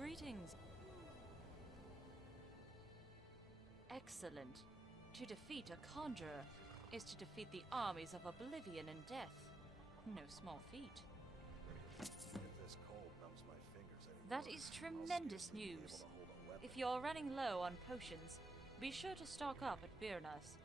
Greetings. Excellent. To defeat a conjurer is to defeat the armies of oblivion and death. No small feat. If this cold numbs my fingers anymore, That is tremendous news. If you're running low on potions, be sure to stock up at Birnas.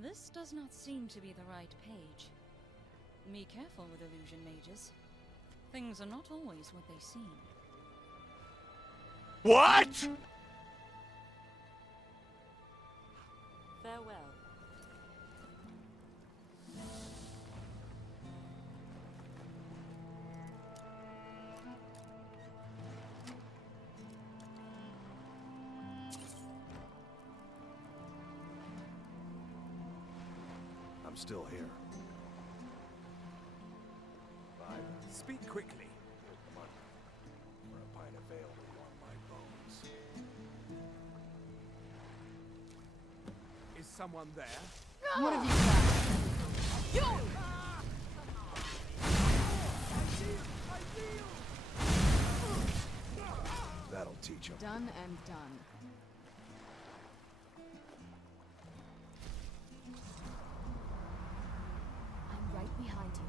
This does not seem to be the right page. Be careful with illusion mages. Things are not always what they seem. What? Farewell. I'm still here. Bye. Speak quickly. Come on. For a pint of ale to warm my bones. Is someone there? What have you done? You! That'll teach him. Done and done. I'm right behind you.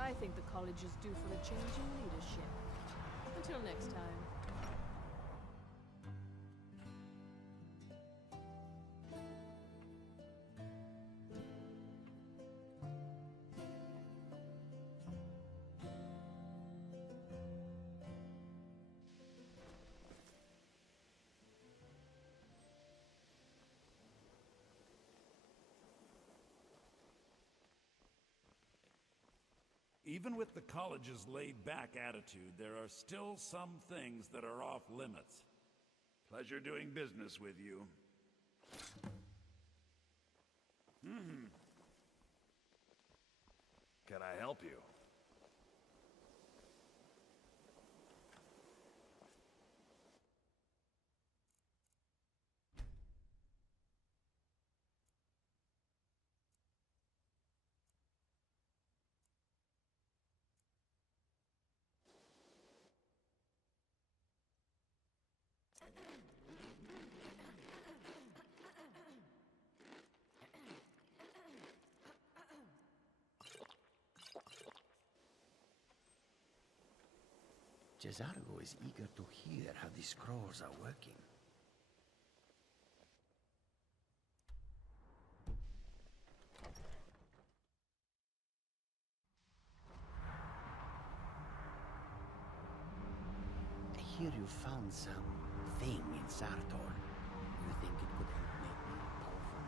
I think the college is due for a change in leadership. Until next time. Even with the college's laid-back attitude, there are still some things that are off limits. Pleasure doing business with you. Can I help you? Cesargo is eager to hear how the scrolls are working. I hear you found something in Sartor. You think it could help make me a powerful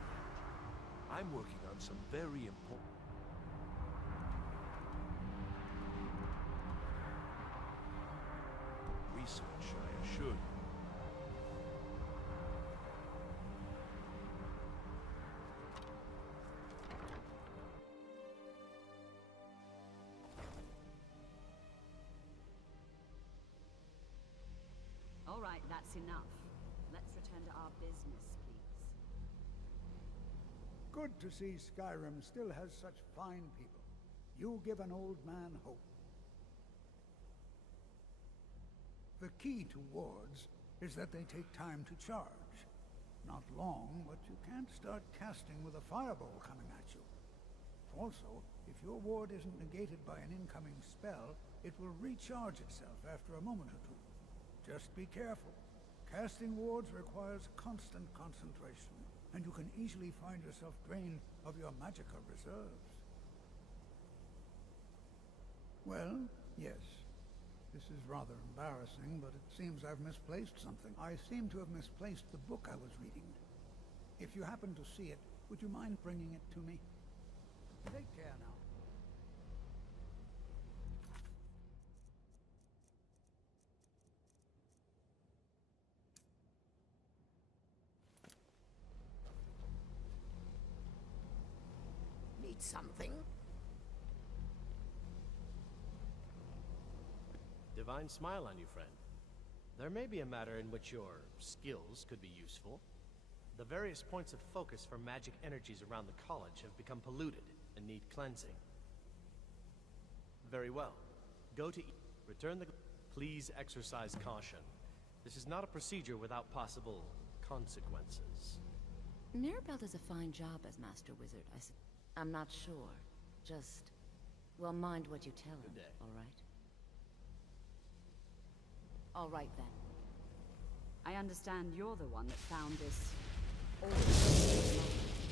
mage? I'm working on some very important... research, I assure you. All right, that's enough. Let's return to our business, please. Good to see Skyrim still has such fine people. You give an old man hope. The key to wards is that they take time to charge. Not long, but you can't start casting with a fireball coming at you. Also, if your ward isn't negated by an incoming spell, it will recharge itself after a moment or two. Just be careful. Casting wards requires constant concentration, and you can easily find yourself drained of your magicka reserves. Well, yes. This is rather embarrassing, but it seems I've misplaced something. I seem to have misplaced the book I was reading. If you happen to see it, would you mind bringing it to me? Take care now. Need something? divine smile on you, friend. There may be a matter in which your skills could be useful. The various points of focus for magic energies around the college have become polluted and need cleansing. Very well. Go to return the... Please exercise caution. This is not a procedure without possible consequences. Mirabelle does a fine job as Master Wizard, I'm not sure. Just... well, mind what you tell him, all right? All right, then. I understand you're the one that found this...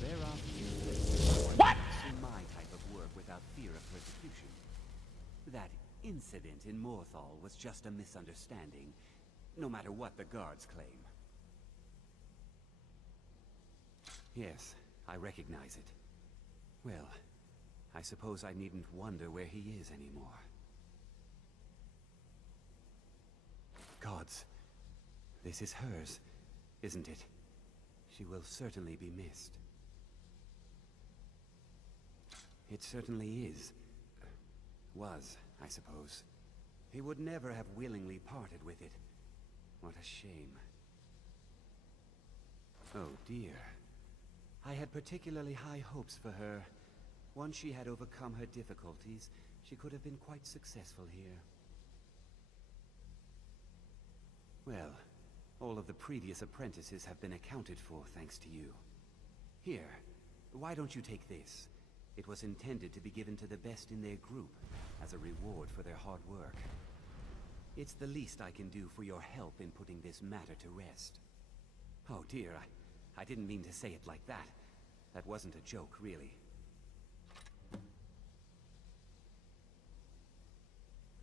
There are few who pursue my type of work without fear of persecution. That incident in Morthal was just a misunderstanding, no matter what the guards claim. Yes, I recognize it. Well, I suppose I needn't wonder where he is anymore. Gods, this is hers, isn't it? She will certainly be missed. It certainly is. Was, I suppose. He would never have willingly parted with it. What a shame. Oh dear. I had particularly high hopes for her. Once she had overcome her difficulties, she could have been quite successful here. Well, all of the previous apprentices have been accounted for thanks to you. Here, why don't you take this? It was intended to be given to the best in their group, as a reward for their hard work. It's the least I can do for your help in putting this matter to rest. Oh dear, I didn't mean to say it like that. That wasn't a joke, really.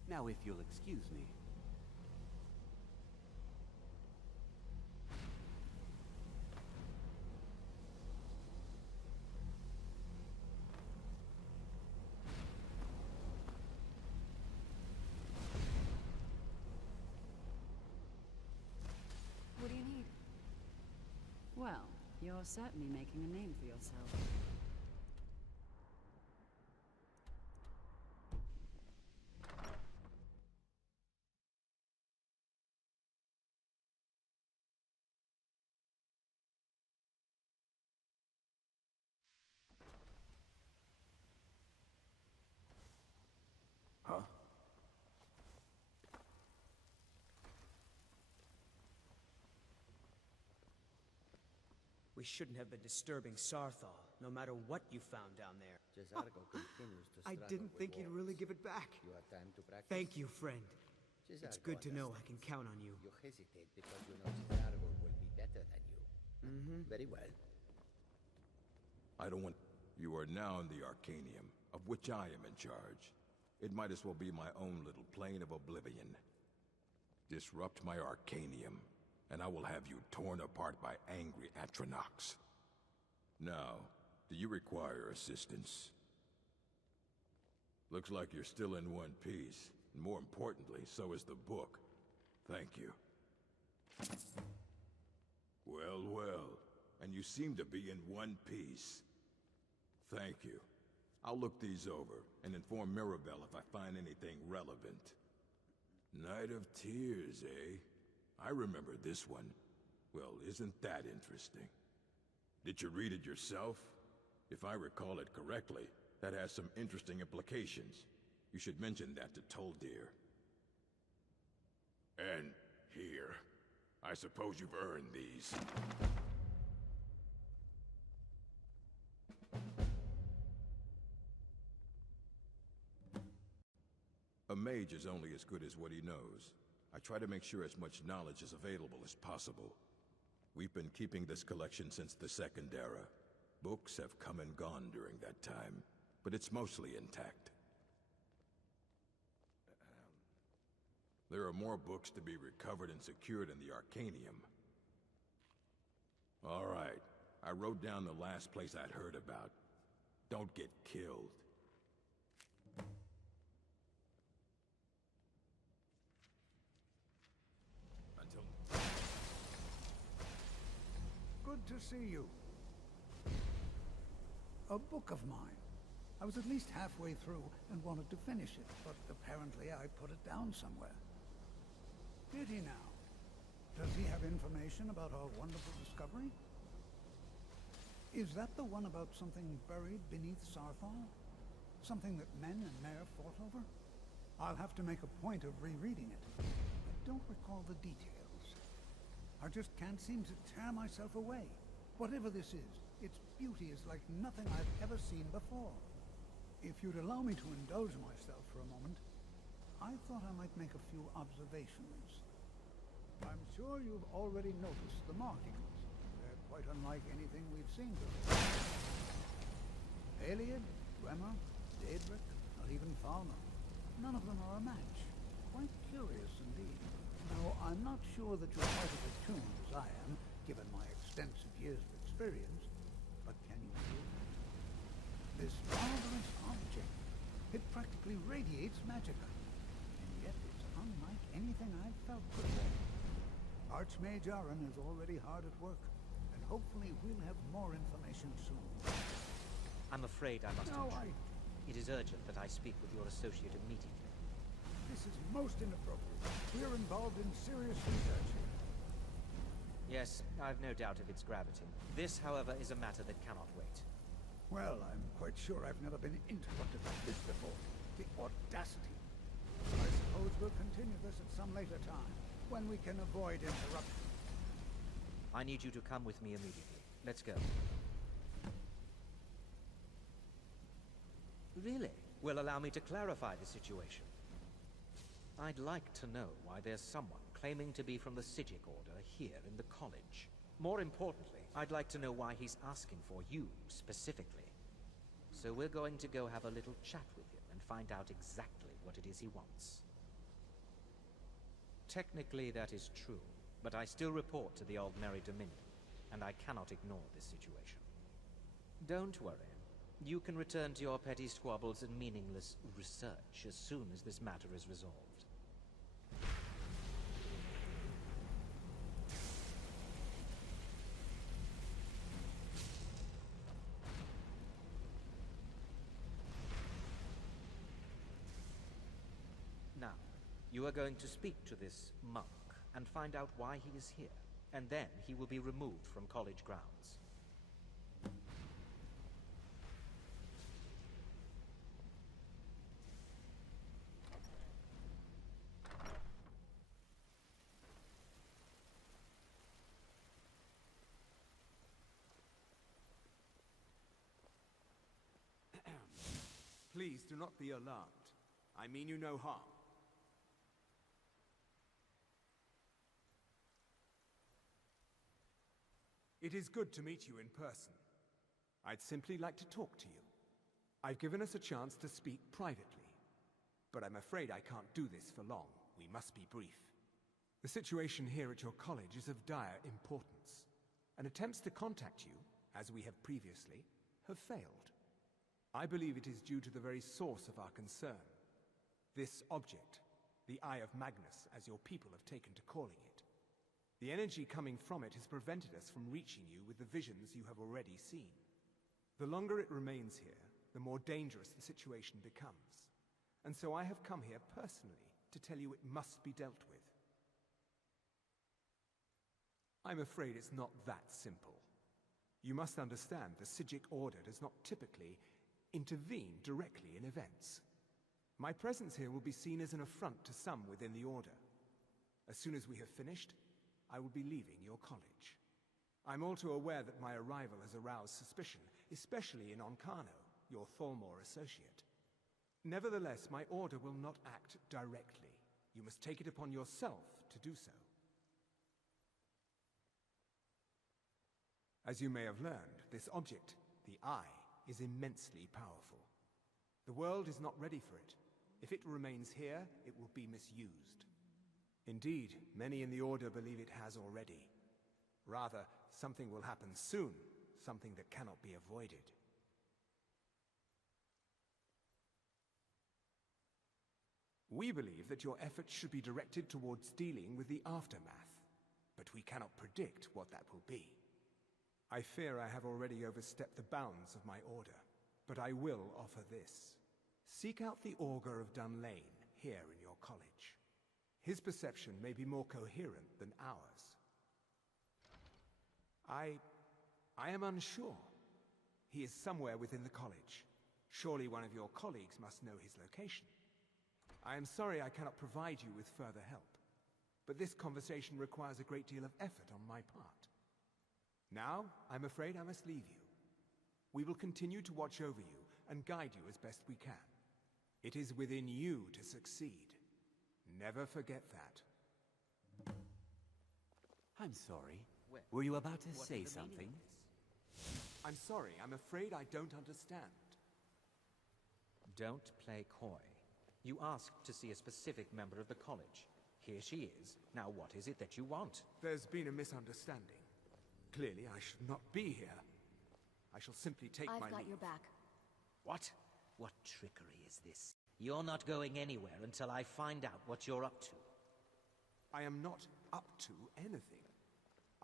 Now if you'll excuse me. What do you need? Well, you're certainly making a name for yourself. Huh? We shouldn't have been disturbing Sarthal, no matter what you found down there. I didn't think you'd really give it back. Thank you, friend. It's good to know I can count on you. You hesitate because you know Cesargo will be better than you. Very well. I don't want... You are now in the Arcanium, of which I am in charge. It might as well be my own little plane of oblivion. Disrupt my Arcanium, and I will have you torn apart by angry Atronachs. Now, do you require assistance? Looks like you're still in one piece. And more importantly, so is the book. Thank you. Well, well. And you seem to be in one piece. Thank you. I'll look these over and inform Mirabelle if I find anything relevant. Night of Tears, eh? I remember this one. Well, isn't that interesting? Did you read it yourself? If I recall it correctly, that has some interesting implications. You should mention that to Tolfdir. And here. I suppose you've earned these. A mage is only as good as what he knows. I try to make sure as much knowledge is available as possible. We've been keeping this collection since the Second Era. Books have come and gone during that time, but it's mostly intact. There are more books to be recovered and secured in the Arcanium. All right, I wrote down the last place I'd heard about. Don't get killed. Good to see you. A book of mine. I was at least halfway through and wanted to finish it, but apparently I put it down somewhere. Did he now? Does he have information about our wonderful discovery? Is that the one about something buried beneath Saarthal? Something that men and Mare fought over? I'll have to make a point of rereading it. I don't recall the details. I just can't seem to tear myself away. Whatever this is, its beauty is like nothing I've ever seen before. If you'd allow me to indulge myself for a moment, I thought I might make a few observations. I'm sure you've already noticed the markings. They're quite unlike anything we've seen before. Aliad, Dwemer, Daedric, not even Falmer. None of them are a match. Quite curious indeed. Now, I'm not sure that you're quite as attuned as I am, given my extensive years of experience, but can you feel that? This marvelous object, it practically radiates magicka, and yet it's unlike anything I've felt before. Archmage Aaron is already hard at work, and hopefully we'll have more information soon. I'm afraid I must intrude. It is urgent that I speak with your associate immediately. This is most inappropriate. We're involved in serious research here. Yes, I've no doubt of its gravity. This, however, is a matter that cannot wait. Well, I'm quite sure I've never been interrupted like this before. The audacity. I suppose we'll continue this at some later time, when we can avoid interruption. I need you to come with me immediately. Let's go. Really? Well, allow me to clarify the situation. I'd like to know why there's someone claiming to be from the Psijic Order here in the college. More importantly, I'd like to know why he's asking for you, specifically. So we're going to go have a little chat with him and find out exactly what it is he wants. Technically, that is true, but I still report to the Aldmeri Dominion, and I cannot ignore this situation. Don't worry. You can return to your petty squabbles and meaningless research as soon as this matter is resolved. Now, you are going to speak to this monk and find out why he is here, and then he will be removed from college grounds. Please do not be alarmed. I mean you no harm. It is good to meet you in person. I'd simply like to talk to you. I've given us a chance to speak privately, but I'm afraid I can't do this for long. We must be brief. The situation here at your college is of dire importance, and attempts to contact you, as we have previously, have failed. I believe it is due to the very source of our concern. This object, the Eye of Magnus, as your people have taken to calling it. The energy coming from it has prevented us from reaching you with the visions you have already seen. The longer it remains here, the more dangerous the situation becomes. And so I have come here personally to tell you it must be dealt with. I'm afraid it's not that simple. You must understand the Psijic Order does not typically intervene directly in events. My presence here will be seen as an affront to some within the Order. As soon as we have finished, I will be leaving your college. I'm all too aware that my arrival has aroused suspicion, especially in Onkano, your Tholmor associate. Nevertheless, my order will not act directly. You must take it upon yourself to do so. As you may have learned, this object, the Eye, is immensely powerful. The world is not ready for it. If it remains here, it will be misused. Indeed, many in the Order believe it has already. Rather, something will happen soon, something that cannot be avoided. We believe that your efforts should be directed towards dealing with the aftermath, but we cannot predict what that will be. I fear I have already overstepped the bounds of my order, but I will offer this. Seek out the Augur of Dunlane here in your college. His perception may be more coherent than ours. I am unsure. He is somewhere within the college. Surely one of your colleagues must know his location. I am sorry I cannot provide you with further help, but this conversation requires a great deal of effort on my part. Now, I'm afraid I must leave you. We will continue to watch over you and guide you as best we can. It is within you to succeed. Never forget that. I'm sorry. Were you about to say something? I'm sorry, I'm afraid I don't understand. Don't play coy. You asked to see a specific member of the college. Here she is. Now what is it that you want? There's been a misunderstanding. Clearly I should not be here. I shall simply take my leave. I've got your back. What? What trickery is this? You're not going anywhere until I find out what you're up to. I am not up to anything.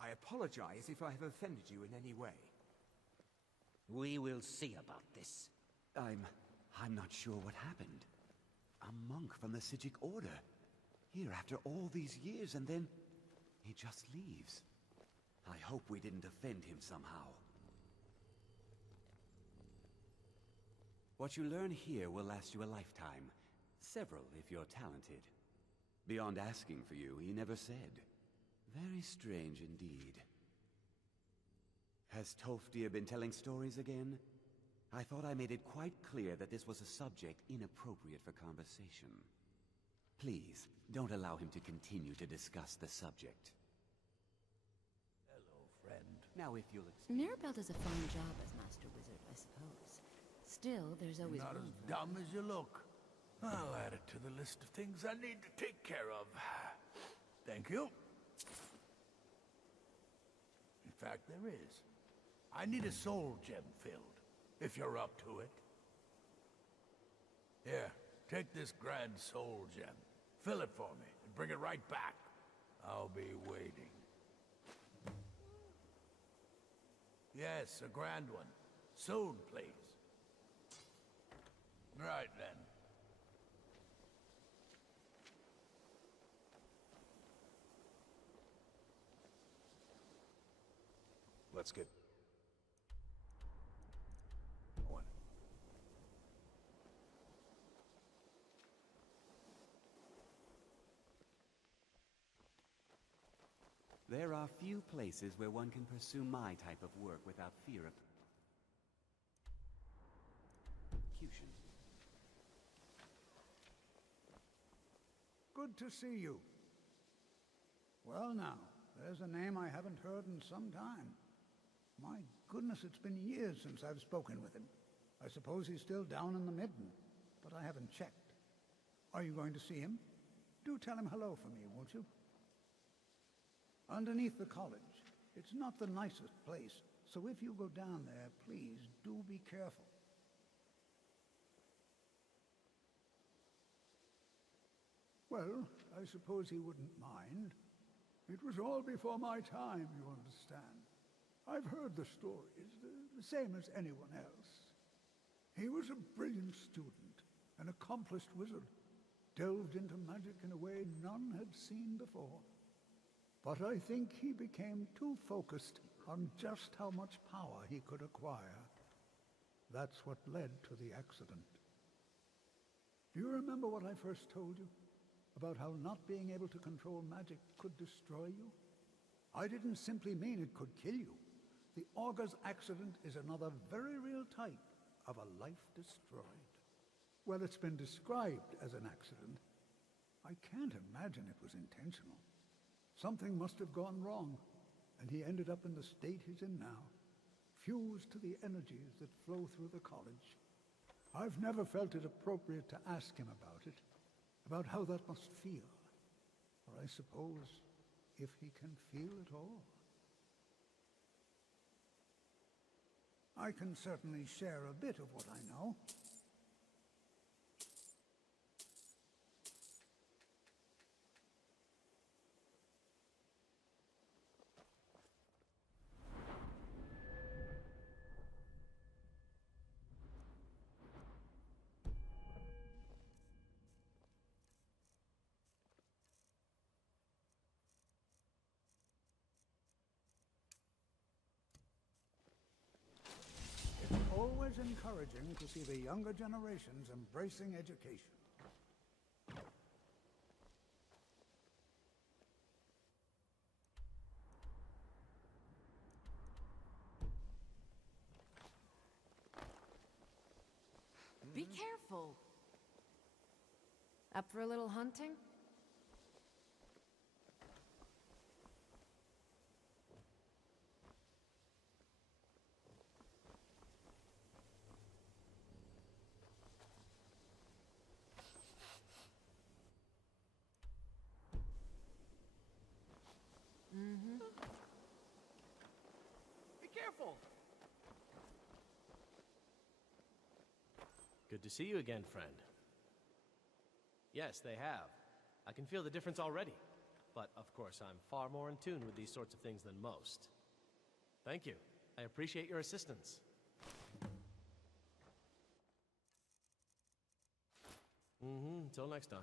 I apologize if I have offended you in any way. We will see about this. I'm not sure what happened. A monk from the Psijic Order. Here after all these years, and then he just leaves. I hope we didn't offend him somehow. What you learn here will last you a lifetime. Several, if you're talented. Beyond asking for you, he never said. Very strange indeed. Has Tolfdir been telling stories again? I thought I made it quite clear that this was a subject inappropriate for conversation. Please, don't allow him to continue to discuss the subject. Hello, friend. Now if you'll Mirabelle does a fine job as Master Wizard, I suppose. Still, there's always Not room as for... dumb as you look. I'll add it to the list of things I need to take care of. Thank you. In fact, there is. I need a soul gem filled, if you're up to it. Here, take this grand soul gem. Fill it for me, and bring it right back. I'll be waiting. Yes, a grand one. Soon, please. Right then. Let's get... on. There are few places where one can pursue my type of work without fear of persecution. Good to see you. Well now, there's a name I haven't heard in some time. My goodness, it's been years since I've spoken with him. I suppose he's still down in the Midden, but I haven't checked. Are you going to see him? Do tell him hello for me, won't you? Underneath the college. It's not the nicest place, so if you go down there, please do be careful. Well, I suppose he wouldn't mind. It was all before my time, you understand. I've heard the stories, the same as anyone else. He was a brilliant student, an accomplished wizard, delved into magic in a way none had seen before. But I think he became too focused on just how much power he could acquire. That's what led to the accident. Do you remember what I first told you? About how not being able to control magic could destroy you? I didn't simply mean it could kill you. The Augur's accident is another very real type of a life destroyed. Well, it's been described as an accident. I can't imagine it was intentional. Something must have gone wrong, and he ended up in the state he's in now, fused to the energies that flow through the college. I've never felt it appropriate to ask him about it, about how that must feel. Or I suppose, if he can feel at all. I can certainly share a bit of what I know. always encouraging to see the younger generations embracing education. Be careful. Up for a little hunting? Be careful! Good to see you again, friend. Yes, they have. I can feel the difference already. But, of course, I'm far more in tune with these sorts of things than most. Thank you. I appreciate your assistance. Until next time.